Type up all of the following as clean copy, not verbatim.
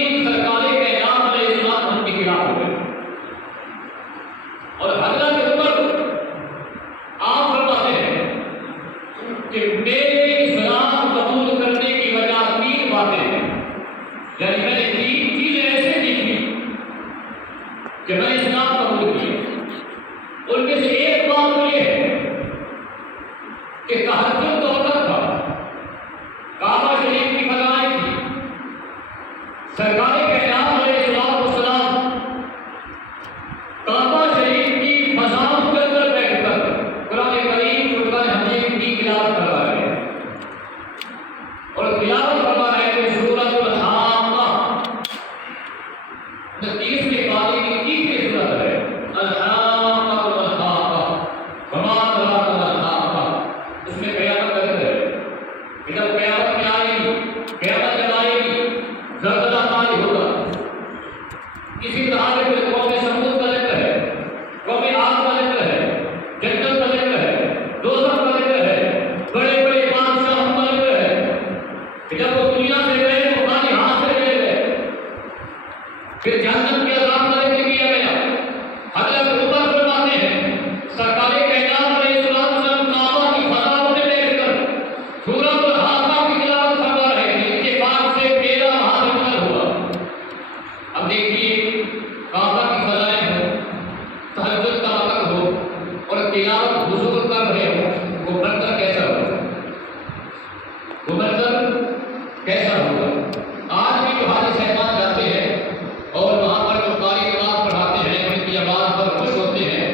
دشمنی سرکار کائنات علیہ السلام کے خلاف ہو گئی اور حضرت عمر آپ فرماتے ہیں کہ میرے اسلام قبول کرنے کی وجہ 3 باتیں ہیں. یعنی میں نے 3 چیزیں ایسے دیکھی کہ میں اسلام قبول کیا. ان میں سے ایک بات تو یہ ہے کہ تہجد کا وقت تھا, کعبہ شریف کی فضائیں تھی, سرکار کائنات علیہ السلام کعبہ شریف کی فضاؤں کے اندر بیٹھ کر قرآن کریم فرقان حمید کی تلاوت کروا رہے ہیں اور تلاوت کروا رہے ہیں سورۃ الحاقہ. تیسری پاری کی تیسری سورت ہے الحاقہ والحاقہ وما ادراک ما الحاقہ. اس میں قیامت کا ذکر ہے کہ جب قیامت میں آئے گی, قیامت جب آئے گی زلزلہ طاری ہوگا. اسی طرح سے قوم سمود کا ذکر ہے, قوم عاد کا ذکر ہے, جنت کا ذکر ہے, دوزخ کا ذکر ہے, بڑے بڑے بادشاہوں کا ذکر ہے کہ جب وہ دنیا سے گئے تو خالی ہاتھ سے چلے گئے. پھر جہنم کے عذاب کا ذکر کیا گیا. حضرت عمر فرماتے ہیں سرکار کائنات علیہ السلام کعبہ کی فضاؤں میں بیٹھ کر سورۃ الحاقہ کی تلاوت فرما رہے ہیں. ان کے بعد سے میرا وہاں انتقال ہوا. اب دیکھیے کعبہ کی فضائیں ہو, تہجد کا وقت ہو اور تلاوت حضور کر رہے ہو, وہ منظر کیسا ہوگا, وہ منظر کیسا ہوگا. آج بھی جو حاجی صاحبان جاتے ہیں اور وہاں پر جو قاری نماز پڑھاتے ہیں ان کی آواز پر خوش ہوتے ہیں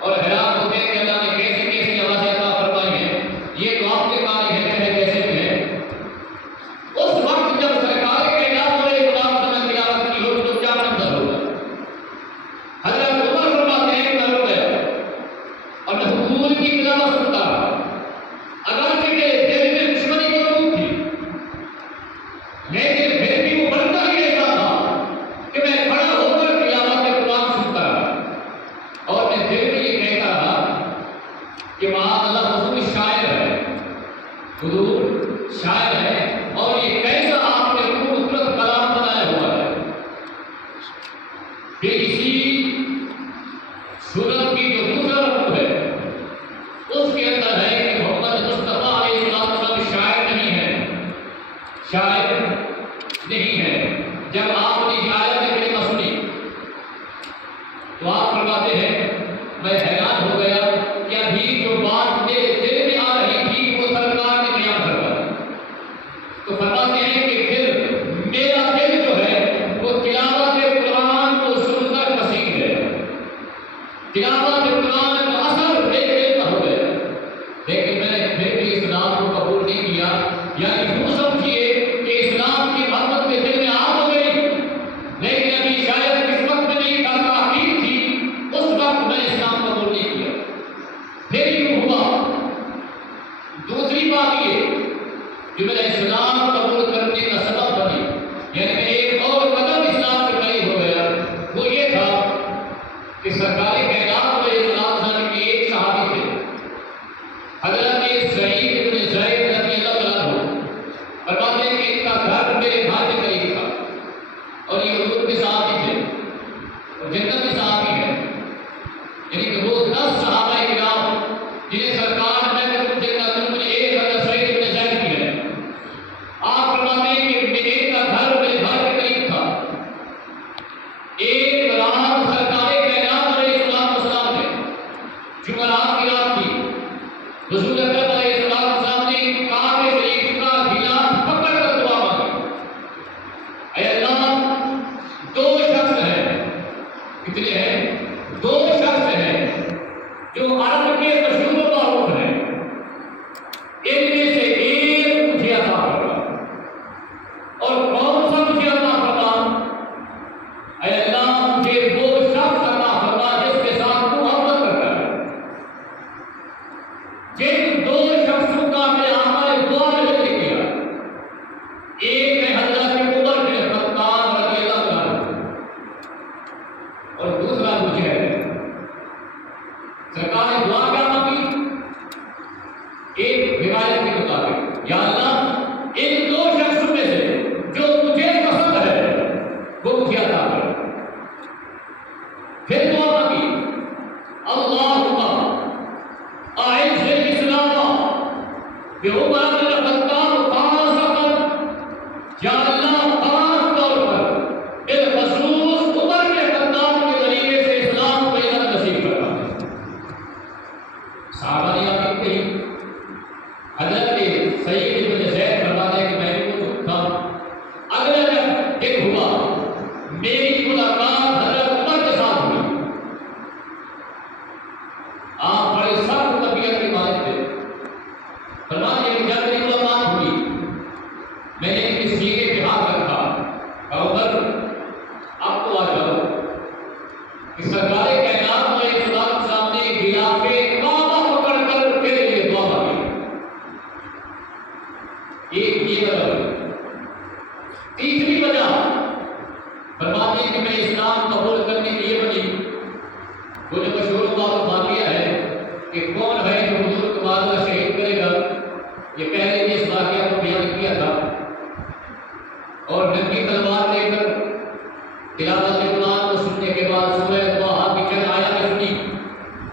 اور حیران ہوتے ہیں کہ اللہ نے کیسی کیسی آوازیں عطا فرمائی ہیں. یہ تو آپ کے قاری ہیں, چاہے کیسے بھی ہیں. اس وقت جب سرکار کائنات علیہ السلام نے تلاوت کی ہو تو کیا منظر ہوگا. حضرت عمر فرماتے ہیں کہ ہو گیا اور میں حضور کی تلاوت سنتا رہا. اگرچہ میرے دل میں دشمنی موجود تھی لیکن پھر بھی وہ منظر ہی ایسا تھا کہ میں کھڑا ہو کر تلاوت قرآن سنتا رہا اور میں دل میں یہ کہتا رہا کہ معاذ اللہ حضور شاعر ہے, حضور شاعر ہے اور یہ کیسا آپ نے خوبصورت کلام بنایا ہوا ہے. پھر اسی سورت کی جو دوسرا رکوع ہے اس کے اندر ہے کہ محمد مصطفیٰ علیہ السلام شاعر نہیں ہے, شاعر نہیں ہے. جب آپ نے آیت کریمہ سنی تو آپ فرماتے ہیں میں حیران ہو گیا کہ ابھی جو بات میرے دل میں آ رہی تھی وہ سرکار نے بیان کروائی. تو فرماتے ہیں کہ پھر میرا دل جو ہے وہ تلاوت قرآن کو سن کر پسند ہے, تلاوت قرآن کا اثر میرے دل کا ہو گیا. لیکن میں نے پھر بھی اسلام کو قبول نہیں کیا. یعنی یوں سمجھیے کہ اسلام کی محبت کے دل میں آگ ہو گئی وہ کیا تھا پھر دعا مانگی اللہم اعز الاسلام بعمر بن الخطاب خاصۃ، یا اللہ خاص طور پر بالخصوص عمر بن الخطاب کے ذریعے سے اسلام کو عزت نصیب فرما۔ صحابہ نے آگے کہی، حضرت سعید بن زید فرماتے ہیں کہ میں بھی موجود تھا۔ اگلا جب ایک ہوا میری ملاقات حضرت عمر کے ساتھ ہوئی، آپ بڑے سخت طبیعت کے مالک تھے۔ فرماتے ہیں کہ جب میری ملاقات ہوئی میں نے ان کے سینے پہ ہاتھ رکھا، عمر اب تو آ جاؤ کہ سرکار کائنات علیہ السلام کے سامنے غلاف کعبہ پکڑ کر تیرے لیے دعا مانگی۔ ایک یہ وجہ، تیسری وجہ فرماتے ہیں کہ میں اسلام قبول کرنے کے لیے بنی۔ وہ جو مشہور واقعہ ہے کہ کون ہے جو حضور کو معذرہ شہید کرے گا، یہ پہلے بھی اس واقعہ کو بیان کیا تھا، اور ننگی تلوار لے کر تلاوت قرآن کو سننے کے بعد سورہ طٰہٰ کی چند آیاتیں سنی،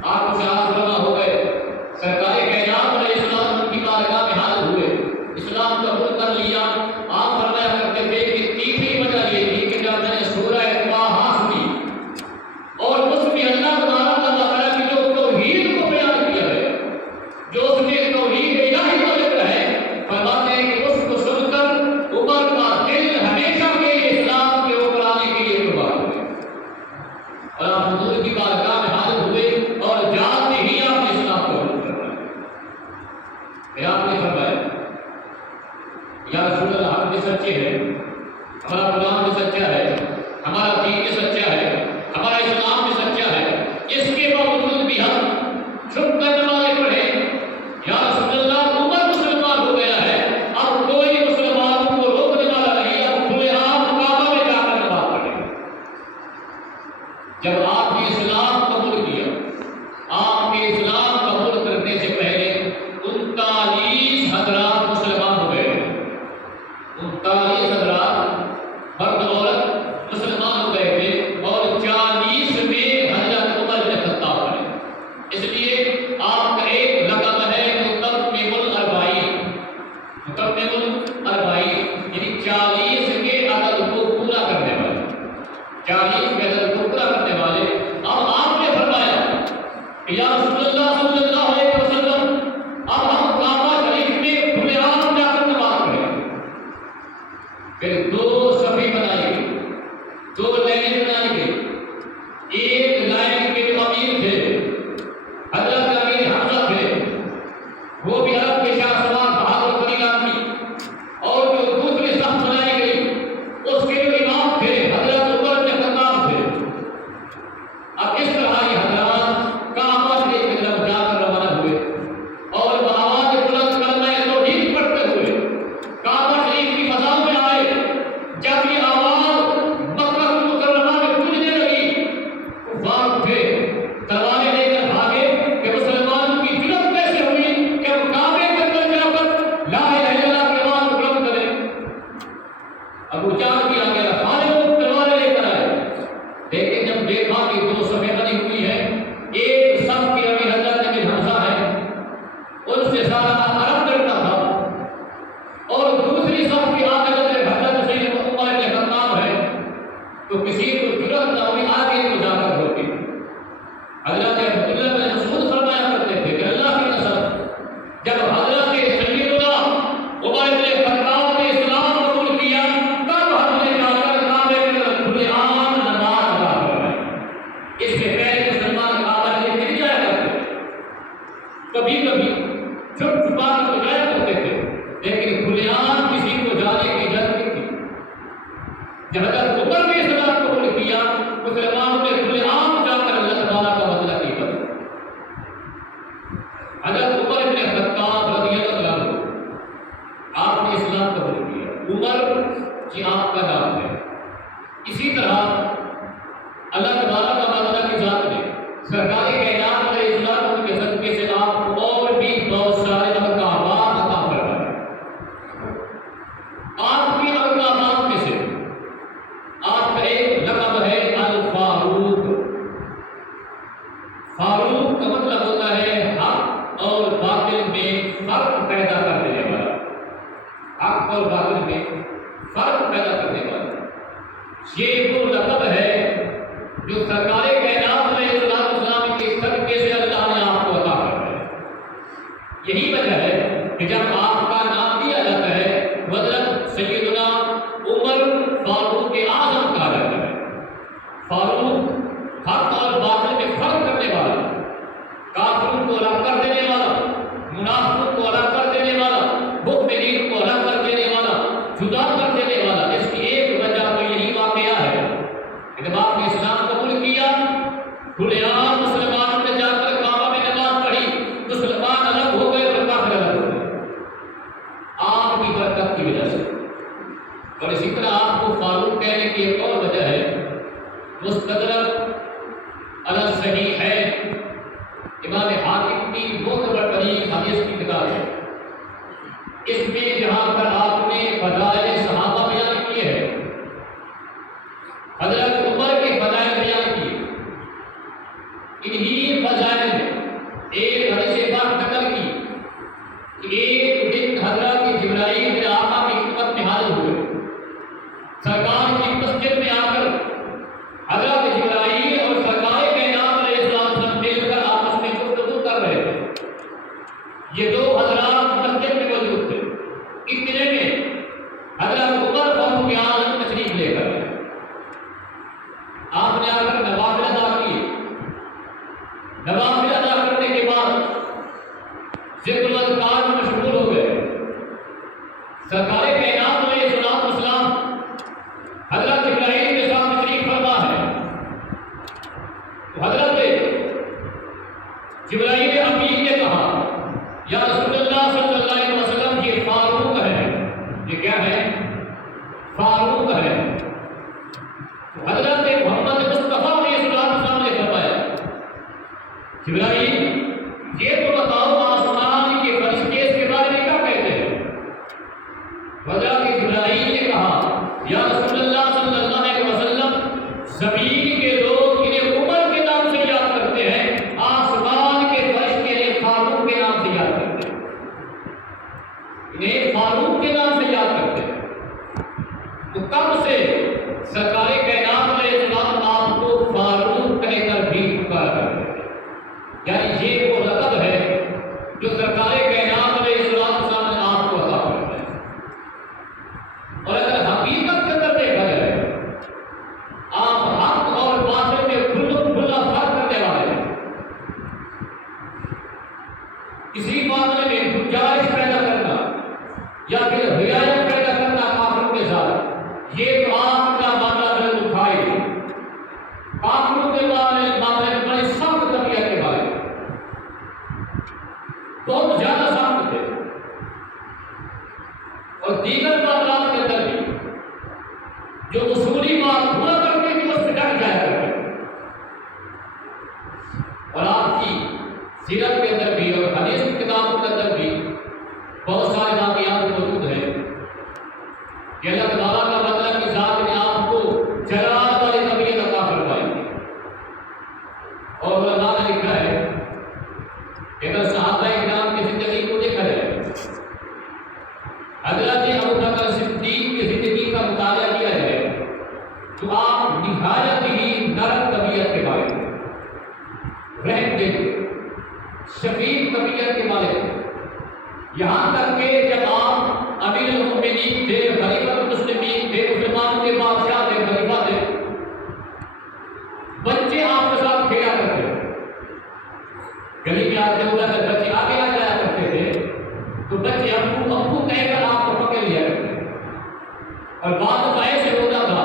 آپ کو شاہد روا ہو گئے، سرکار کائنات علیہ السلام ان کی بارگاہ میں حاضر ہوئے، اسلام قبول کر لیا۔ آپ فرمایا کرتے تھے کہ تیسری وجہ یہ تھی کہ جب میں نے سورہ طٰہٰ سنی اور اس میں اللہ تعالیٰ کی جو توحید کو بیان کیا ہے، جو اس میں توحید الہی کا ذکر ہے، فرماتے ہیں کہ اس کو سن کر عمر کا دل ہمیشہ کے لیے اسلام کے اوپر آنے کے لیے قربان ہوئے، اور آپ حضور کی بارگاہ میں حاضر ہوئے اور جانتے ہی آپ نے اسلام قبول کرنا۔ پھر آپ نے فرمایا یا رسول اللہ، ہم بھی سچے ہیں، ہمارا قرآن بھی سچا ہے، ہمارا دین بھی سچا ہے، ہمارا اسلام بھی سچا ہے، اس کے باوجود بھی ہم چھپ کر نمازیں پڑھیں۔ یا رسول اللہ، عمر مسلمان ہو گیا ہے، اب کوئی مسلمانوں کو روکنے والا نہیں، اب کھلے عام کعبہ میں جا کر نماز پڑھیں۔ جب آپ نے اسلام قبول کیا، آپ کے اسلام قبول کرنے سے پہلے 39 حضرات مسلمان ہو گئے، 39 حضرات مرد عورت مسلمان ہو گئے تھے، اور 40 میں حضرت عمر بن خطاب بنے۔ اس لیے آپ کا ایک لقب ہے متمم الاربعین، متمم الاربعین یعنی 40 کے عدد کو پورا کرنے والے، 40 کے عدد کو پورا کرنے والے۔ اب آپ نے فرمایا کہ یا رسول اللہ صلی اللہ علیہ وسلم، اب ہم کعبہ شریف میں کھلے عام جا کر نماز پڑھیں۔ پھر 2 صفیں بنائی گئی، 2 لائنیں بنائی گئی۔ ایک لائن کے جو امیر تھے حضرت امیر حمزہ تھے، وہ بھی عرب کے شاہ سوار بہادر ترین آدمی، اور جو دوسری صف بنائی گئی اس کے جو امام تھے حضرت عمر بن خطاب تھے۔ اب اس طرح یہ حضرات کعبہ شریف کی طرف جا کر روانہ ہوئے، اور بآواز بلند کلمہ توحید پڑھتے ہوئے کعبہ شریف کی فضا میں آئے۔ جب یہ آواز مکہ المکرمہ میں گونجنے لگی، کفار اٹھے، تلواریں لے کر بھاگے کہ مسلمانوں کی جرأت کیسے ہوئی کہ وہ کعبے کے اندر جا کر لا الہ الا اللہ کی آواز بلند کریں۔ ابو جہل بھی آ گیا، سارے لوگ تلواریں لے کر آئے، لیکن جب دیکھا کہ 2 صفیں بنی ہوئی ہیں، ایک صف کے امیر حضرت امیر حمزہ ہے، ان سے سارا عرب ڈرتا تھا، اور دوسری صف کے آگے حضرت سید عمر بن خطاب ہے، تو کسی کو جرأت نہ ہوئی آگے کو جا کر روکے۔ حضرت عبداللہ بن مسعود فرمایا کرتے تھے کہ اللہ کی قسم، جب حضرت سیدنا عمر بن خطاب نے اسلام قبول کیا، تب ہم نے جا کر کعبے کے اندر کھلے عام نماز ادا کروائی۔ اس سے پہلے مسلمان کعبہ شریف نہیں جایا کرتے، کبھی کبھی چھپ چھپا کر تو جایا کرتے تھے، لیکن کھلے عام کسی کو جانے کی اجازت نہیں تھی۔ جب حضرت عمر نے اسلام قبول کیا، مسلمانوں نے کھلے عام جا کر اللہ تعالیٰ کا مطلب کیا۔ حضرت عمر بن خطاب رضی اللہ عنہ، آپ نے اسلام قبول کیا، عمر جی آپ کا نام ہے۔ اسی طرح اللہ تعالیٰ کا مطلب کی ذات نے سرکار کائنات علیہ السلام کے صدقے سے آپ کو اور بھی بہت سارے مقامات عطا فرمائے۔ آپ کے مقامات میں سے آپ کا یہ وہ لقب ہے جو سرکار کائنات علیہ السلام کے صدقے سے اللہ نے آپ کو عطا کیا ہے۔ یہی وجہ ہے کہ جب آپ کا نام دیا جاتا ہے مطلب سیدنا عمر فاروق اعظم کہا جاتا ہے۔ فاروق حق اور باطل میں فرق کرنے والا، کافروں کو الگ کر دینے والا، منافقوں کو الگ کر دینے والا، مؤمنین کو الگ کر دینے والا، جدا کر دینے والا۔ اس کی ایک وجہ تو یہی واقعہ ہے کہ جب آپ نے اسلام قبول کیا، کھلے عام مسلمانوں نے جا کر کعبہ میں نماز پڑھی، مسلمان الگ ہو گئے اور کافر الگ ہو گئے آپ کی برکت کی وجہ سے۔ اور اسی طرح آپ کو فاروق کہنے کی ایک اور وجہ ہے، مستدرک علی الصحیح ہے، امام حاکم کی معتبرترین حدیث کی کتاب ہے۔ اس میں جہاں پر آپ نے فضائل صحابہ بیان کیے ہیں، حضرت عمر کے فضائل بیان کیے، انہی فضائل میں ایک حدیث پاک نقل کی کہ ایک دن حضرت جبرائیل میرے آقا کی خدمت میں حاضر ہوئے۔ سرکار کی مسجد میں آ کر حضرت جبرائیل اور سرکار کائنات علیہ السلام مل کر آپس میں گفتگو کر رہے تھے۔ یہ دو حضرات مسجد میں موجود تھے، اتنے میں حضرت عمر فاروق اعظم تشریف لے کر آپ نے آ کر نوافل ادا کیے۔ نوافل ادا کرنے کے بعد ذکر الاذکار میں مشغول ہو گئے۔ سرکار کائنات علیہ السلام حضرت ابراہیم کے ساتھ تشریف فرما ہے۔ تو حضرت جبرائیل امین نے کہا یا رسول اللہ صلی اللہ علیہ وسلم یہ فاروق ہے۔ یہ کیا ہے؟ فاروق ہے۔ تو حضرت محمد مصطفیٰ علیہ السلام نے فرمایا جبرائیل یہ تو بتاؤ آسمان کے فرشتے اس کے بارے میں کیا کہتے ہیں؟ حضرت جبرائیل نے کہا یا رسول اللہ صلی اللہ علیہ وسلم زمین کے لوگ انہیں عمر کے نام سے یاد کرتے ہیں، آسمان کے فرشتے انہیں فاروق کے نام سے یاد کرتے ہیں، انہیں فاروق کے نام سے یاد کرتے ہیں۔ تو کب سے سرکار کائنات علیہ السلام آپ کو فاروق کہہ کر بھی پکارا کرتے ہیں؟ یعنی یہ وہ لقب ہے جو سرکار کائنات علیہ السلام نے آپ کو عطا کرتا ہے۔ اور اگر حقیقت کے اندر دیکھا جائے آپ حق اور باطل میں کھلا فرق کرنے والے ہیں۔ کسی معاملے میں گنجائش پیدا کرنا یا پھر رعایت پیدا کرنا کافروں کے ساتھ، یہ تو آپ کا معاملہ دل دکھائے گی۔ کافروں کے معاملے میں بڑے سخت طبیعت کے بارے میں بہت زیادہ سخت تھے، اور دیگر معاملات کے اندر بھی جو اصولی بات ہوا کرتی تھی اس میں ڈٹ جایا کرتے۔ اور آپ کی سیرت کے اندر بھی اور حدیث کی کتابوں کے اندر بھی بہت سارے واقعات موجود ہیں کہ اللہ تعالیٰ کا مطلب کی ذات نے آپ کو جلال والی طبیعت عطا فرمائی۔ اور علماء نے لکھا ہے کہ اگر صحابہ کرام کی زندگی کو دیکھا جائے، حضرت ابوبکر صدیق کی زندگی کا مطالعہ کیا جائے، تو آپ نہایت ہی نرم طبیعت کے بارے میں، رحم دل، شفیق طبیعت کے بارے میں، یہاں تک کہ جب آپ امیر المؤمنین تھے، خلیفۃ المسلمین تھے، مسلمانوں کے بادشاہ تھے، خلیفہ تھے، بچے آپ کے ساتھ کھیلا کرتے تھے۔ گلی میں آتے ہوئے اگر بچے آگے آ جایا کرتے تھے تو بچے ابو کہہ کر آپ کو پکڑ لیا کرتے تھے۔ اور بعض دفعہ ایسے ہوتا تھا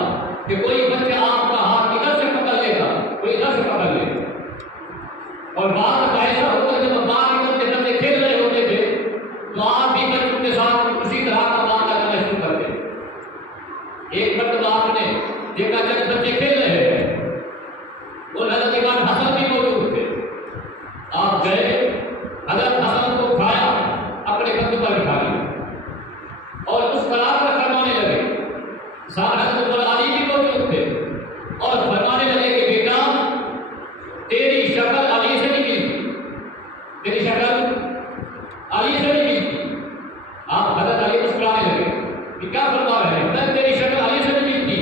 کہ کوئی بچہ آپ کا ہاتھ ادھر سے پکڑ لیتا، کوئی ادھر سے پکڑ لیتا۔ اور بعض دفعہ ایسا ہوتا جب باہر نکلتے بچے کھیل رہے ہوتے تھے تو آپ بھی بچوں کے ساتھ اسی طرح کا معاملہ کرنا شروع کرتے۔ ایک مرتبہ آپ نے دیکھا جب بچے کھیل رہے ہیں، وہ حضرت امام حسن بھی موجود تھے، آپ گئے حضرت حسن کو کھایا، اپنے کندھے پر بٹھا لیا اور اس پر آ کر فرمانے لگے۔ حضرت علی بھی موجود تھے اور فرمانے لگے کہ بیٹا تیری شکل علی سے نہیں ملتی، تیری شکل علی سے نہیں ملتی۔ آپ حضرت علی مسکرانے لگے کہ کیا فرما رہے ہیں؟ تیری شکل علی سے نہیں ملتی،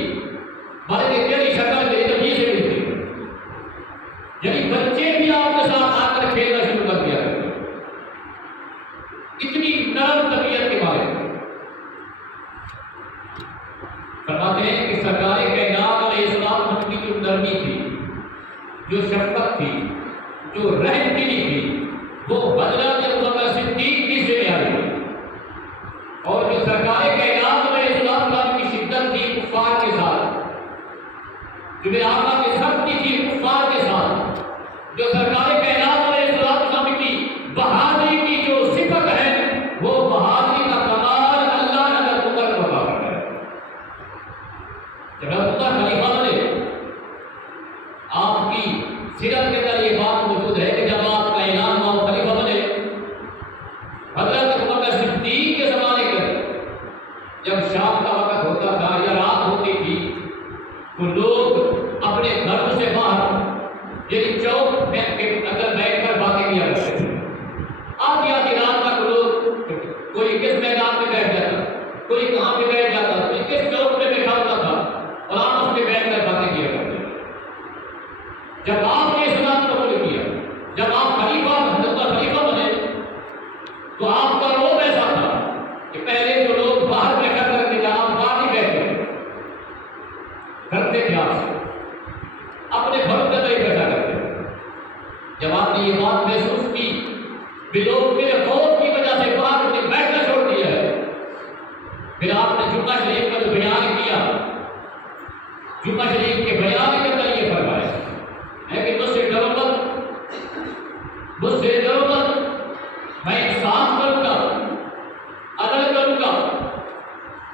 سرکار کائنات علیہ السلام کی جو نرمی تھی، جو شفقت تھی، جو رحم دلی تھی، وہ حضرت ابوبکر صدیق کی سے آئی، اور جو سرکار کائنات علیہ السلام کی شدت تھی کفار کے ساتھ، جو میرے آقا کی سختی تھی کفار کے ساتھ، جو سرکار کائنات علیہ السلام کی بہادری کی جو صفت ہے، وہ بہادری کا کمال اللہ نے حضرت عمر کو عطا فرمایا۔ جب حضرت عمر خلیفہ بنے، آپ کی سیرت کے اندر یہ بات موجود ہے کہ جب آپ کا اعلان ہوا خلیفہ بنے، حضرت ابوبکر صدیق کے زمانے کے جب شام کا وقت ہوتا تھا یا رات ہوتی تھی، تو لوگ اپنے گھروں سے باہر یعنی چوک میں اندر بیٹھ کر باتیں کیا کرتے تھے۔ آدھی آدھی رات تک لوگ، کوئی کس میدان میں بیٹھ جاتا، کوئی کہاں پہ بیٹھ جاتا، کوئی کس چوک میں بیٹھا ہوتا تھا، اور آپ اس پہ بیٹھ کر باتیں کیا کرتے تھے۔ جب آپ نے اسلام قبول کیا، جب آپ خلیفہ خلیفہ بنے، تو آپ کا روب ایسا تھا کہ پہلے جو لوگ باہر بیٹھا کرتے تھے، آپ باہر ہی بیٹھ کر کرتے تھے، آپ سے اپنے گھروں کے اندر ہی بیٹھا کرتے تھے۔ جب آپ نے یہ بات محسوس کی کہ لوگ میرے خوف کی وجہ سے باہر بیٹھنا چھوڑ دیا ہے، پھر آپ نے جمعہ شریف کا جو بیان کیا، جمعہ شریف کے بیان کے اندر یہ فرمایا ہے کہ مجھ سے ڈرو مت، مجھ سے ڈرو مت، میں انصاف کروں گا، عدل کروں گا،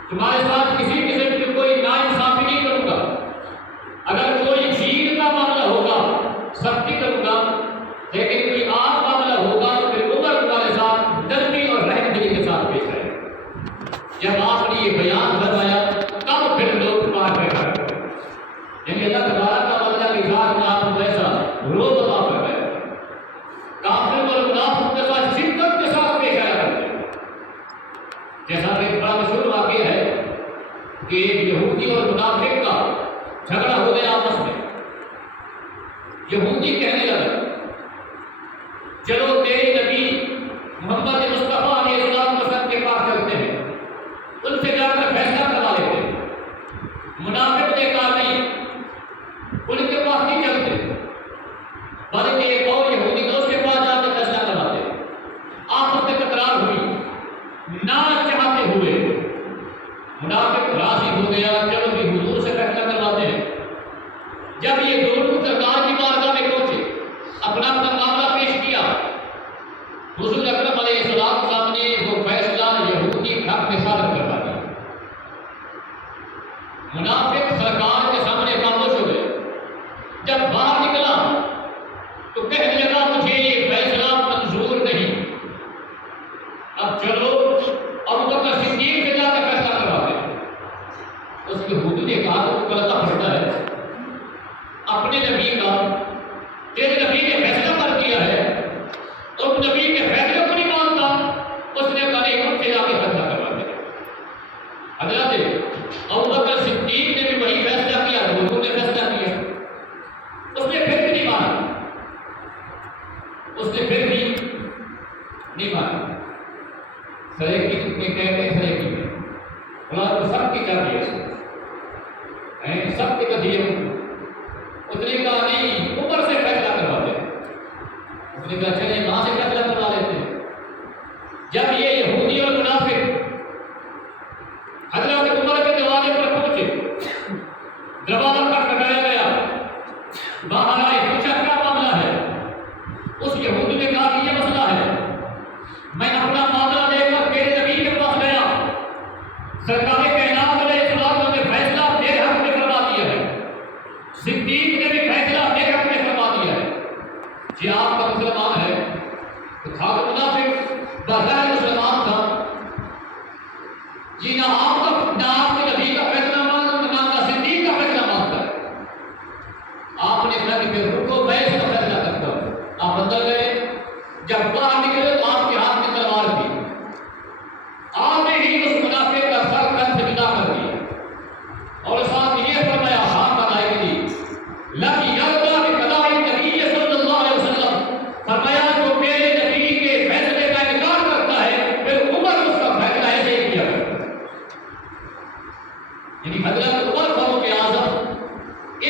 تمہارے ساتھ کسی قسم کی کوئی ناانصافی نہیں کروں گا، اگر کوئی جھیل کا معاملہ ہوگا سختی کروں گا، لیکن کوئی آگ معاملہ ہوگا تو پھر عمر تمہارے ساتھ نرمی اور رحم دلی کے ساتھ پیش آئے۔ جب آپ نے یہ بیان فرمایا تب پھر لوگ باہر بیٹھا کرتے، یعنی اللہ تبارک و تعالیٰ کی ذات نے آپ کو ایسا روب عطا فرمایا، کافر اور منافق کے ساتھ شدت کے ساتھ پیش آیا کرتے۔ جیسا کہ ایک بڑا مشہور واقعہ ہے کہ ایک یہودی اور منافق کا جھگڑا ہو گیا آپس میں۔ یہودی کہنے لگا چلو تیرے نبی محمد مصطفیٰ علیہ السلام کے پاس چلتے ہیں، ان سے جا کر فیصلہ کروا لیتے ہیں۔ منافق نے کہا نہیں، ان کے پاس نہیں چلتے، بلکہ ایک اور یہودی دوست کے پاس جا کے فیصلہ کرواتے۔ آپس میں تکرار ہوئی، نہ چاہتے ہوئے منافق راضی ہو گیا، چلو بھی حضور سے فیصلہ کرواتے ہیں۔ جب یہ دونوں سرکار کی بارگاہ میں پہنچے، اپنا اپنا معاملہ پیش کیا، حضور اکرم علیہ السلام صاحب نے وہ فیصلہ یہودی حق میں صادر کروا دیا۔ منافق سرکار کے سامنے خاموش ہو گئے۔ جب باہر نکلا تو کہنے لگا مجھے یہ فیصلہ منظور نہیں، اب چلو ابوبکر صدیق سے جا کر فیصلہ کرواتے ہیں۔ اس یہودی نے کہا تو غلطہ پڑتا ہے، اپنے نبی کا، تیرے نبی نے فیصلہ کر دیا ہے، تم نبی کے فیصلے کو نہیں مانتا۔ اس نے کہا نہیں، ان سے جا کے فیصلہ کرواتے ہیں۔ حضرت ابوبکر صدیق نے بھی وہی فیصلہ کیا، حضور نے فیصلہ کیا، اس نے پھر بھی نہیں مانا، اس نے پھر بھی نہیں مانا۔ سریکی میں کہتے ہیں، سریکی میں اللہ کو سب کی کر دیا، سب کے کر دیا۔ اس نے کہا نہیں، عمر سے فیصلہ کرواتے ہیں۔ اس نے کہا چلے وہاں سے فیصلہ کروا لیتے ہیں۔ جب یہ یہودی اور منافق حضرت عمر کے دروازے پر پہنچے، دروازہ کھٹکھٹایا گیا، باہر آئے، پوچھا کیا معاملہ ہے؟ اس یہودی نے کہا کہ یہ مسئلہ ہے، میں اپنا معاملہ لے کر میرے نبی کے پاس گیا، سرکار کائنات علیہ السلام نے فیصلہ میرے حق میں کروا دیا ہے، صدیق نے بھی فیصلہ میرے حق میں کروا دیا ہے۔ جی آپ کا مسلمان ہے تو تھا تو منافق، بظاہر مسلمان تھا، جی نہ آپ کے نبی کا فیصلہ مانتا، نہ صدیق کا فیصلہ مانتا ہے۔ آپ نے کہا کہ پھر رکو، میں اس کا فیصلہ کرتا ہوں۔ آپ اندر گئے، جب باہر نکلے تو آپ کے ہاتھ میں تلوار تھی، آپ نے ہی اس منافق کا سر کن سے جدا کر دیا، اور ساتھ یہ فرمایا ہاں بنائے گی لکی یردا بقضاء النبی صلی اللہ علیہ وسلم، فرمایا جو میرے نبی کے فیصلے کا انکار کرتا ہے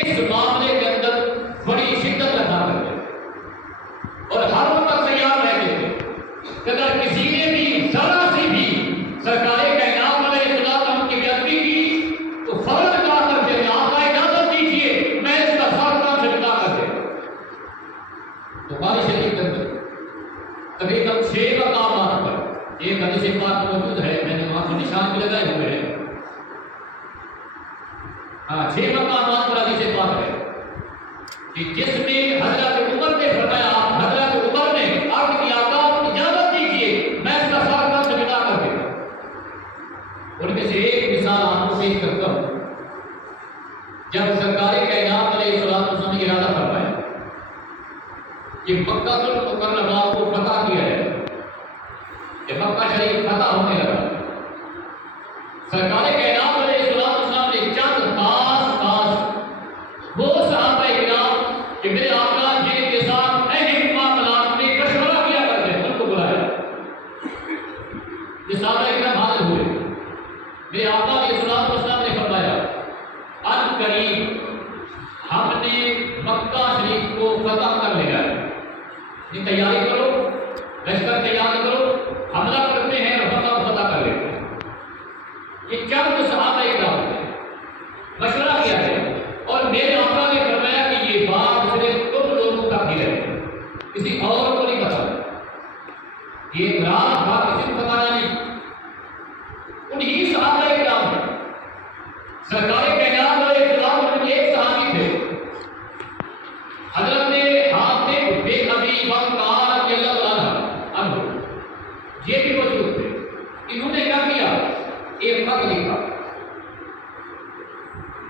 اس معاملے کے اندر بڑی شدت رکھا کرتے اور ہر وقت تیار رہتے تھے کہ اگر کسی نے بھی ذرا سی بھی سرکار کائنات علیہ السلام کی بےادبی کی تو فوراً کہا کرتے تھے آقا اجازت دیجیے میں اس کا سر کام سے جدا کر دے. بخاری شریف کے اندر کبھی کب 6 مقامات پر ایک حدیث پاک موجود ہے، میں نے وہاں پر نشان بھی لگائے ہوئے ہیں. 6 مقامات پر حدیث پاک ہے کہ جس میں حضرت عمر نے فرمایا، حضرت عمر نے عرض کیا آقا اجازت دیجیے میں اس کا سر کام سے جدا کر دے. ان میں سے ایک مثال آپ کو پیش کرتا ہوں. جب سرکار کائنات علیہ السلام نے ارادہ فرمایا کہ مکہ المکرمہ کو فتح کیا ہے، جب مکہ شریف فتح ہونے لگا، سرکار کائنات علیہ السلام نے چند خاص وہ صحابہ کرام کہ میرے آقا جن کے ساتھ اہم معاملات میں مشورہ کیا کرتے ہیں ان کو بلایا. یہ صحابہ کرام حاضر ہوئے. میرے آقا علیہ السلام نے فرمایا ان قریب ہم نے مکہ شریف کو فتح کر لیا ہے، یہ تیاری کرو، لشکر تیار کرو، حملہ کرتے ہیں اور مکہ کو فتح کر لیتے ہیں. یہ چند صحابہ کرام نے مشورہ کیا ہے اور میرے آقا نے فرمایا کہ یہ بات صرف تم لوگوں تک ہی رہے، کسی اور کو نہیں پتا. یہ رات بات کسی کو بتانا نہیں. انہی صحابہ کرام نے سرکار کائنات علیہ السلام کے ایک صحابی تھے حضرت حاتم بن ابی بلتعہ رضی اللہ عنہ، یہ بھی موجود تھے. انہوں نے کیا کیا؟ ایک خط لکھا.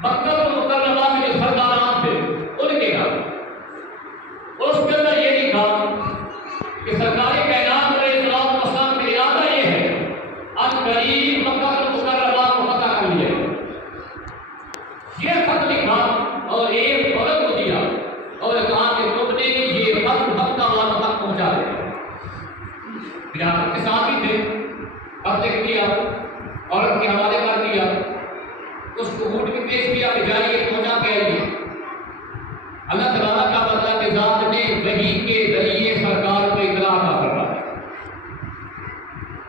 مکہ المکرمہ میں جو سرداران تھے ان کے نام، اس کے اندر یہ لکھا کہ سرکار کائنات علیہ السلام کا ارادہ یہ ہے ان قریب مکہ المکرمہ کو فتح کر لیا. یہ خط لکھا اور ایک عورت کو دیا اور کہا کہ تم نے یہ خط مکہ والوں تک پہنچا دیا. پھر کے ساتھ ہی تھے، خط لکھ دیا، عورت کے حوالے کر دیا، اس کو اونٹ بھی پیش کیا کہ جائیے پہنچا کے آئیے. اللہ تعالیٰ کا بدلہ کے ذات نے وحی کے ذریعے سرکار کو اطلاع عطا فرمایا.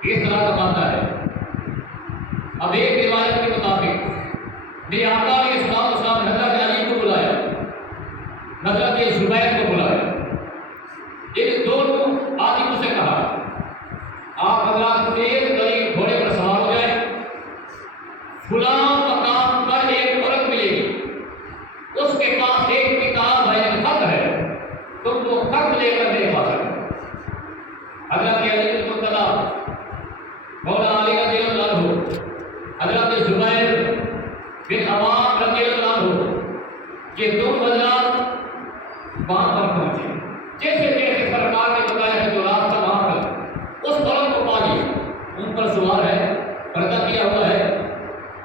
اس طرح کا ماننا ہے. اب ایک روایت کے مطابق میرے آقا علیہ السلام نے حضرت علی کو بلایا، حضرت زبیر کو بلایا. ان دونوں آدمیوں سے کہا آپ حضرات تیز ترین گھوڑے پر سوار ہو جائیں، فلاں مقام پر ایک عورت ملے گی، اس کے پاس ایک کتاب ہے، خط ہے، تم وہ خط لے کر میرے پاس آئے. حضرت علی المرتضیٰ مولا علی رضی اللہ عنہ، حضرت زبیر بن عوام رضی اللہ عنہ، یہ دو حضرات وہاں پر پہنچے. جیسے جیسے سرکار نے بتایا ہے جو راستہ وہاں پر اس عورت کو پا لیا، ان پر سوار ہے، پردہ کیا ہوا ہے.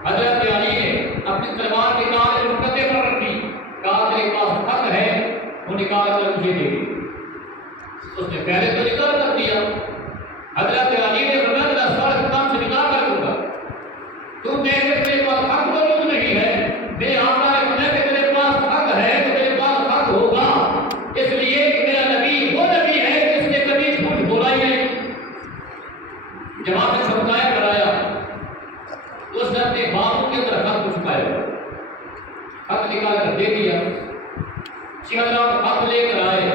حضرت علی نے اپنی تلوار نکال کر کندھے پر رکھی، کہا میرے پاس خط ہے، وہ نکال کر مجھے دے دی. اس نے پہلے تو نکال کر دیا. حضرت علی نے فرمایا میرا سر کام سے نکال کر دوں گا، تم دیکھے میرے پاس خط موجود نہیں ہے. میرے آقا نے فرمایا کہ میرے پاس خط ہے تو میرے پاس خط ہوگا، اس لیے کہ میرا نبی وہ نبی ہے جس نے کبھی جھوٹ بولا ہی نہیں. جب آپ نے سمجھایا کرایا تو اس نے اپنے بابوں کے اندر خط کو چھپایا، خط نکال کر دے دیا. حضرات خط لے کر آئے.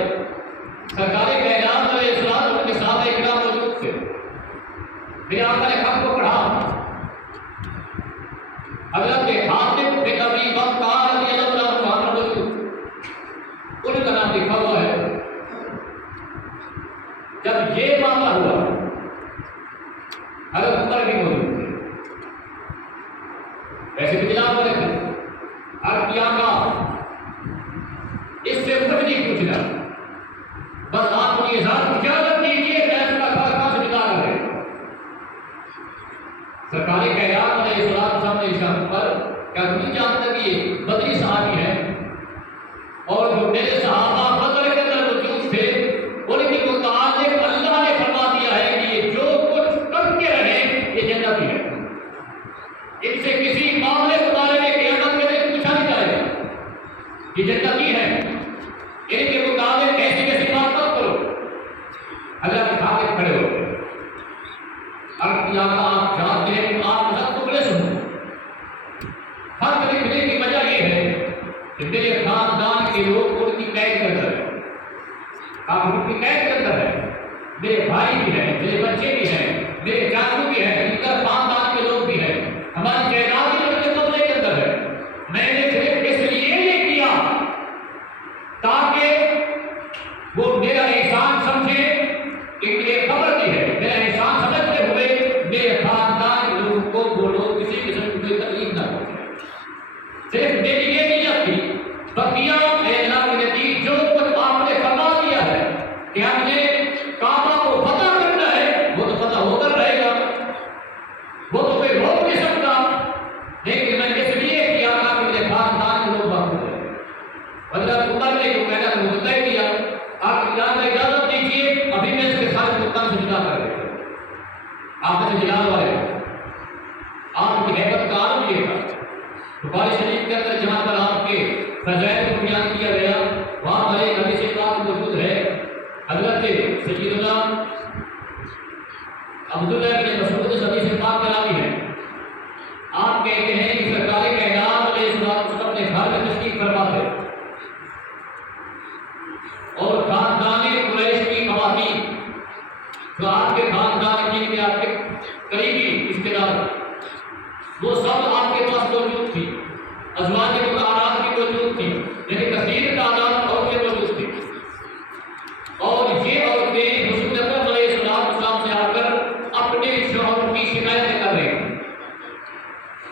سرکار کائنات علیہ السلام ان کے ساتھ اکرام موجود تھے. میرے آقا نے خط کو پڑھا. حضرت حاتم بن ابی بلتعہ رضی اللہ عنہ وہاں پر موجود، ان کا نام لکھا ہوا ہے. جب یہ معاملہ ہوا حضرت عمر بھی موجود تھے، ایسے بھی جناب والے تھے. عرض کیا کا اس سے کچھ نہیں پوچھنا، بس آپ کو یہ ذات اجازت دیجیے میں اس کا خرقہ سے نکال کر دیں. سرکار کائنات علیہ السلام نے ارشاد پر کیا نہیں جانتا کہ یہ بدری صحابی ہے اور جو میرے صحابہ بدر کے اندر موجود تھے ان کے متعلق اللہ نے فرما دیا ہے کہ یہ جو کچھ کرتے رہے یہ جنتی ہے. ان سے کسی معاملے کے بارے میں قیامت کے دن پوچھا نہیں جائے گا. یہ جنتی ہے، ان کے مطابق ایسی کیسی بات مت کرو۔ اللہ کے خاطر کھڑے ہو گئے اور کیا آپ جانتے ہیں کہ آپ سب ٹکڑے سنو۔ خط لکھنے کی وجہ یہ ہے کہ میرے خاندان کے لوگ ان کی قید کے اندر ہے، آپ ان کی قید کے اندر ہے، میرے بھائی بھی ہیں، میرے بچے بھی ہیں، میرے چاچو بھی ہیں، ان کا خاندان کے لوگ بھی ہیں، ہماری جائیداد بھی ان کے قبضے کے اندر ہے۔ میں نے صرف اس لیے یہ کیا تاکہ وہ میرا احسان سمجھے کہ مجھے خبر دی ہے، میرا احسان سمجھتے ہوئے میرے خاندان کے لوگوں کو وہ لوگ کسی قسم کی کوئی تکلیف نہ پہنچے۔ صرف میری یہ نیت تھی، بقیہ اے اللہ کے نبی جو کچھ آپ نے فرما دیا ہے کہ ہم نے کعبہ کو فتح کرنا ہے وہ تو فتح ہو کر رہے گا، وہ تو کوئی روک نہیں سکتا، لیکن میں نے اس لیے کیا تھا کہ میرے خاندان کے لوگ محفوظ رہے۔ حضرت عمر نے جو کہنا تھا وہ طے کیا۔ آپ اجازت دیجیے، ابھی میں اس کے ساتھ مکان سے جدا کر دیتا ہوں۔ آپ سے جلال والے آپ کی حیبت کا عالم یہ تھا۔ بخاری شریف کے اندر جہاں پر آپ کے فضائل کو بیان کیا گیا وہاں پر ایک حدیث پاک موجود ہے، حضرت سیدنا عبداللہ بن مسعود اس حدیث پاک کا راوی ہے۔ آپ کہتے ہیں کہ سرکار کائنات علیہ السلام اپنے گھر میں تشریف فرما تھے اور خاندان قریش کی خواتین جو آپ کے خاندان کی آپ کے قریبی رشتے دار وہ سب آپ کے پاس موجود تھی، ازواج مطہرات بھی موجود تھی، یعنی کثیر تعداد عورتیں موجود تھی، اور یہ عورتیں حضور اکرم علیہ السلام سے آ کر اپنے شوہر کی شکایتیں کر رہی تھیں،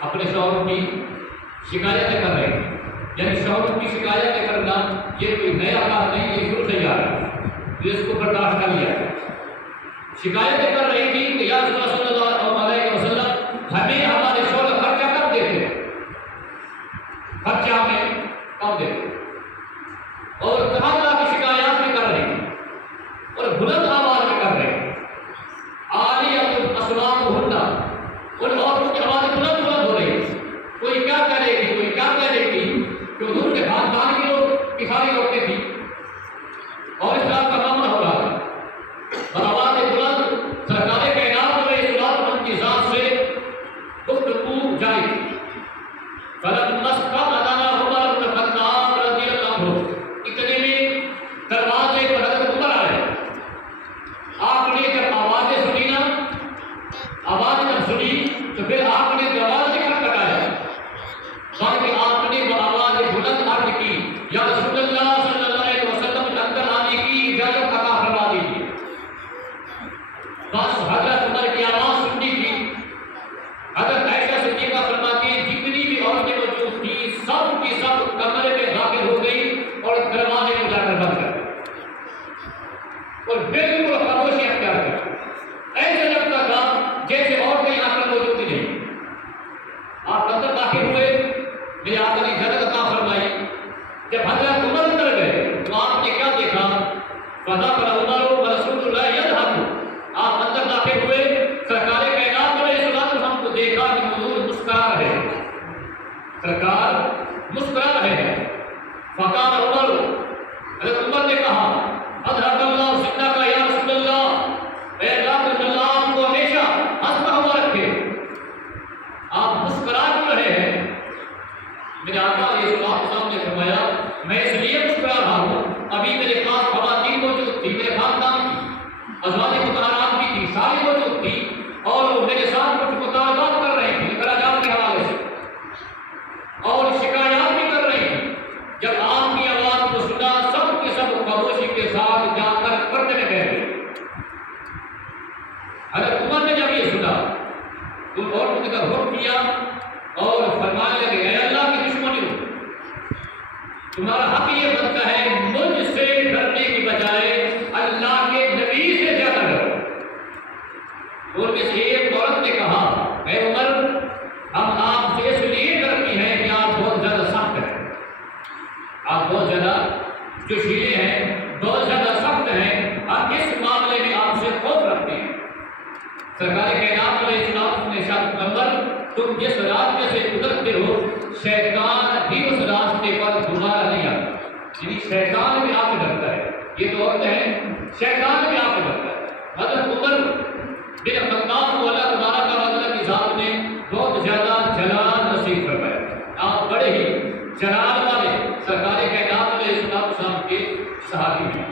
اپنے شوہر کی شکایتیں کر رہی تھیں۔ یعنی شوہر کی شکایتیں کرنا یہ کوئی نیا کام نہیں، یہ شروع سے جا رہا ہے، جس کو برداشت کر لیا ہے۔ شکایتیں کر رہی تھی کہ یا رسول اللہ صلی اللہ علیہ وسلم ہمیں ہمارے شوہر خرچہ کم دیتے، خرچہ ہمیں کم دیتے، اور طرح طرح کی شکایات بھی کر رہی تھی اور بلند آواز میں کر رہے ہیں۔ عالیۃ اصواتہن، ان عورتوں کی آوازیں بلند بلند ہو رہی تھی، کوئی کیا کرے گی کوئی کیا کرے گی، کہ حضور کے خاندان کی لوگ کی ساری عورتیں تھیں اور اس طرح کا معاملہ ہو رہا تھا، اور آواز بلند سرکار کائنات علیہ السلام کی ذات سے گفتگو جاری تھی۔ فلما استأذن عمر بن الخطاب رضی اللہ عنہ، اتنے میں دروازے پر حضرت عمر آئے۔ آپ نے جب آوازیں سنی نا، آواز جب سنی تو پھر آپ نے دروازے کھٹکھٹایا، بلکہ آپ نے وہ آواز بلند عرض کی یا رسول اللہ صلی اللہ علیہ وسلم اندر آنے کی اجازت عطا فرما دیجیے۔ بس حضرت عمر کی آواز سننی تھی۔ حضرت عائشہ صدیقہ فرماتی ہیں جتنی بھی عورتیں موجود تھیں سب کی سب کمرے میں داخل ہو گئی اور دروازے کو جا کر بند کر دیا اور بالکل خاموشی اختیار کر، ایسے لگتا تھا جیسے عورتیں یہاں پر موجود ہی نہیں۔ آپ اندر داخل ہوئے، میرے آقا نے اجازت عطا فرمائی۔ جب حضرت عمر اندر گئے تو آپ نے کیا دیکھا، فدخل عمر ورسول اللہ یضحک، آپ اندر داخل ہوئے، سرکار کائنات علیہ السلام ہم کو دیکھا کہ حضور مسکرا رہے ہیں، سرکار مسکرا رہے ہیں۔ فقال عمر، حضرت عمر نے کہا اضحک اللہ سنہ کا یا رسول اللہ، اے اللہ کے اللہ آپ کو ہمیشہ ہنستا ہوا رکھے، آپ مسکرا کیوں رہے ہیں؟ میرے آقا علیہ السلام نے فرمایا میں اس لیے مسکرا رہا ہوں، ابھی میرے پاس خواتین موجود تھی، میرے خاندان کی ازواج مطہرات بھی تھی، ساری موجود تھی، اور وہ میرے ساتھ کچھ مطالبات کر رہی تھی اخراجات کے حوالے سے اور شکایات بھی کر رہی تھی۔ جب آپ کی آواز کو سنا سب کے سب خاموشی کے ساتھ جا کر پردے میں بیٹھ گئے۔ حضرت عمر نے جب یہ سنا تو عورتوں نے رخ کیا اور فرمانے لگے اے اللہ کی دشمنیوں، تمہارا حق یہ بنتا ہے مجھ سے ڈرنے کی بجائے اللہ کے نبی سے زیادہ ڈرو۔ اور میں سے ایک عورت نے کہا اے عمر ہم آپ سے اس لیے ڈرتی ہیں کہ آپ بہت زیادہ سخت ہیں، آپ بہت زیادہ جوشیلے ہیں، بہت زیادہ سخت ہیں، ہم اس معاملے میں آپ سے خوف رکھتے ہیں۔ سرکار کائنات علیہ السلام نے ارشاد فرمایا تم جس راستے سے گزرتے ہو شیطان بھی اس راستے پر دوبارہ نہیں آتا۔ یعنی شیطان بھی آپ سے ڈرتا ہے. یہ تو عورت ہے، شیطان بھی آپ سے ڈرتا ہے. حضرت عمر بن خطاب کو اللہ تبارک و تعالیٰ کی ذات نے بہت زیادہ جلال نصیب فرمایا. آپ بڑے ہی جلال والے سرکار کائنات علیہ السلام کے صحابی ہیں.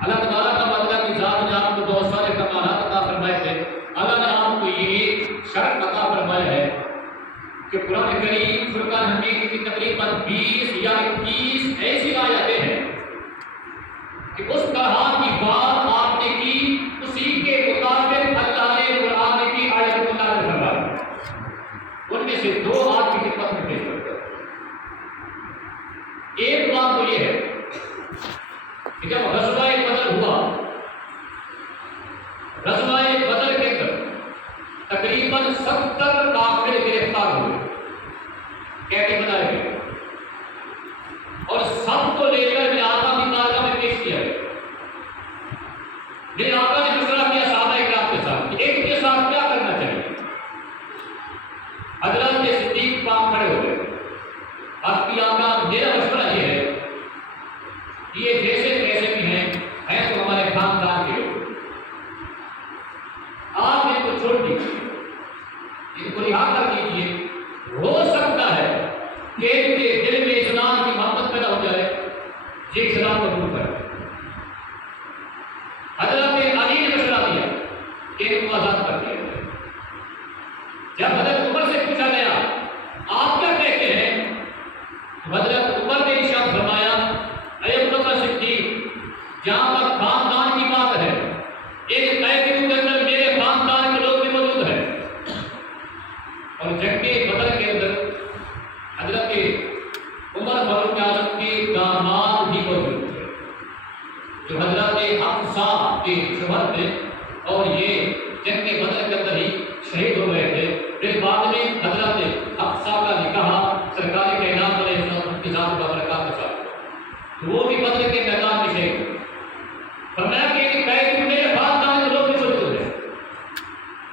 اللہ تبارک و تعالیٰ کی ذات نے آپ کو بہت سارے کمالات عطا فرمائے تھے. اللہ نے آپ کو یہ ایک شرط عطا فرمایا ہے کہ قرآن کریم فرقان حمید کی تقریباً 20 یا 21 ایسی آیتیں ہیں کہ اس طرح کی بات آپ نے کی، اسی کے مطابق اللہ نے قرآن کی آیت کو نازل فرمایا. ان میں سے 2 آپ کی خدمت میں پیش کرتا ہوں. ایک بات تو یہ ہے کہ جب غزوہ بدر ہوا، غزوہ بدر کے اندر تقریباً 70 کافر گرفتار ہوئے، قیدی بنائے گئے، اور سب کو لے کر میرے آقا کی بارگاہ میں پیش کیا گیا. میرے آقا نے مشورہ کیا صحابہ کرام کے ساتھ کہ ایک کے ساتھ کیا کرنا چاہیے. حضرت صدیق پاک کھڑے ہو گئے. آپ کی آقا میرا مشورہ یہ ہے کہ یہ جیسے کیسے بھی ہیں تو ہمارے خاندان کے لوگ، آپ ان کو چھوڑ دیجیے، ان کو رہا کر دیجیے. ہو سکتا ہے کہ ان کے دل میں اسلام کی محبت پیدا ہو جائے، یہ اسلام قبول کرے. حضرت علی نے مشورہ دیا کہ ان کو آزاد کر دیا جائے. جب حضرت عمر سے پوچھا گیا آپ کیا کہتے ہیں، حضرت عمر نے ارشاد فرمایا اے ابو بکر صدیق، جہاں تک خاندان کی بات ہے، ایک قیدی کے اندر میرے خاندان کے لوگ بھی موجود ہیں. اور جنگ بدر کے اندر حضرت عمر فاروق اعظم کے داماد بھی موجود تھے جو حضرت حفصہ کے شوہر تھے، اور یہ جنگ بدر کے اندر ہی شہید ہو گئے تھے. پھر بعد میں حضرت حفصہ کا نکاح سرکار کائنات علیہ السلام کی ذات و برکات کے ساتھ، تو وہ بھی بدر کے میدان میں شہید ہوئے. فرمایا کہ ایک قید میرے خاندان کے لوگ بھی موجود ہیں.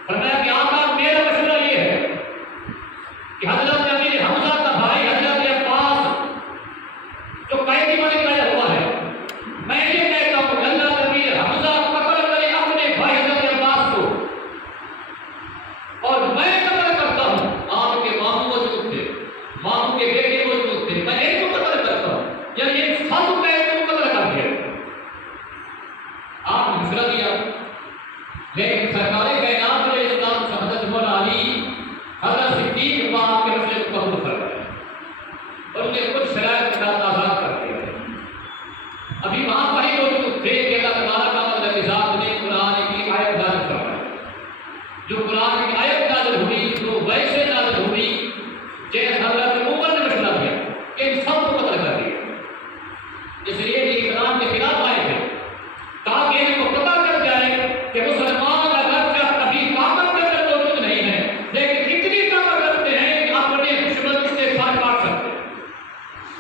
فرمایا کہ آقا میرا مشورہ یہ ہے کہ حضرت امیر حمزہ کا بھائی حضرت عباس جو قیدی بنے گیا ہوا ہے، میں یہ کہتا ہوں کہ حضرت امیر حمزہ قتل کرے اپنے بھائی حضرت عباس کو، اور میں قتل کرتا ہوں. آپ کے ماموں موجود تھے، ماموں کے بیٹے موجود تھے، میں ایک کو قتل کرتا ہوں، یعنی ایک سب قید کو قتل کر دیا. آپ نے مشورہ دیا، لیکن سرکار کائنات علیہ السلام سے حضرت مولانا علی حضرت صدیق پاک کے مشورے کو قبول کر لیا اور انہیں کچھ شرائط کے ساتھ آزاد کر دیا. ابھی وہاں پر ہی موجود تھے کہ اللہ تبارک و تعالیٰ کی ذات نے قرآن کی آیت نازل فرمائی. جو قرآن کی آیت نازل ہوئی تو ویسے نازل ہوئی جیسے حضرت عمر نے مشورہ دیا کہ ان سب کو قتل کر دیا. اس لیے یہ اسلام کے خلاف آئے تھے تاکہ ان کو پتہ چل جائے کہ مسلمان اگرچہ کبھی طاقت کے اندر موجود نہیں ہے، لیکن اتنی طاقت رکھتے ہیں کہ اپنے دشمن سے سر کاٹ سکتے ہیں.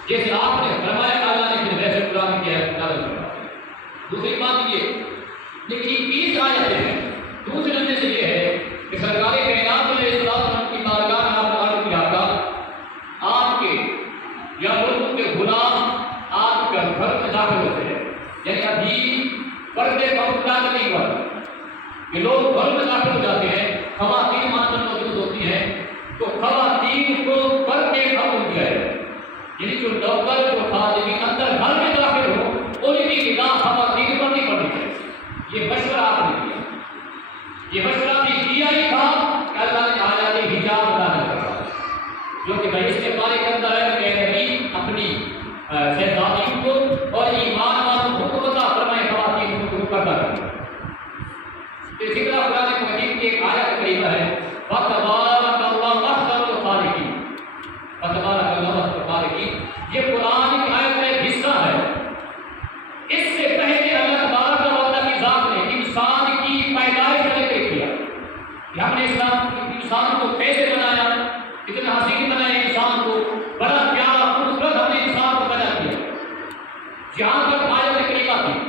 جیسے آپ نے فرمایا اللہ نے پھر ویسے قرآن کی آیت نازل فرمائی. دوسری بات یہ لیکن 21 آیتیں ہیں. دوسری وجہ سے یہ ہے کہ سرکار کائنات علیہ السلام کی بارگاہ میں آپ عرض کیا تھا آپ کے یا ملک کے غلام آپ کے گھر میں داخل ہوتے ہیں. یعنی ابھی پردے کا اطلاع نہیں ہوا کہ لوگ گھر میں داخل ہو جاتے ہیں، خواتین ماندر موجود ہوتی ہیں، تو خواتین کو پردے کا ہو گیا ہے. یعنی جو نوکر جو خادمین اندر گھر میں داخل ہو ان کی نگاہ خواتین پر نہیں پڑنی چاہیے. یہ مشورہ آپ نے دیا. یہ مشورہ بھی کیا ہی تھا کہ اللہ نے آیات حجاب نازل کرا جو کہ بھائی اس کے بارے کے اندر ہے کہ نبی اپنی شہزادی کو اور ایمان والوں کو حکم فرمائے خواتین کو کرنا چاہیے. اسی طرح قرآن مجید کی ایک آیت کریمہ ہے فَتَبَارَكَ اللَّهُ أَحْسَنُ الْخَالِقِينَ. فَتَبَارَكَ اللَّهُ أَحْسَنُ الْخَالِقِينَ یہ قرآن کی آیت کا ایک حصہ ہے. اس سے پہلے اللہ تبارک و تعالیٰ کی ذات نے انسان کی پیدائش کا ذکر کیا کہ ہم نے انسان کو کیسے بنایا، کتنا حسین بنایا انسان کو، بڑا پیارا خوبصورت ہم نے انسان کو بنا دیا. جہاں تک آیت کریمہ تھی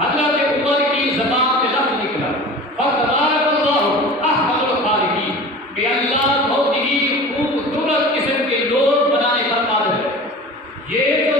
حضرت عمر کی زبان سے لفظ نکلا فَتَبَارَكَ اللَّهُ أَحْسَنُ الْخَالِقِينَ کہ اللہ بہت ہی خوبصورت قسم کے لوگ بنانے کا قادر ہے. یہ جو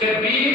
26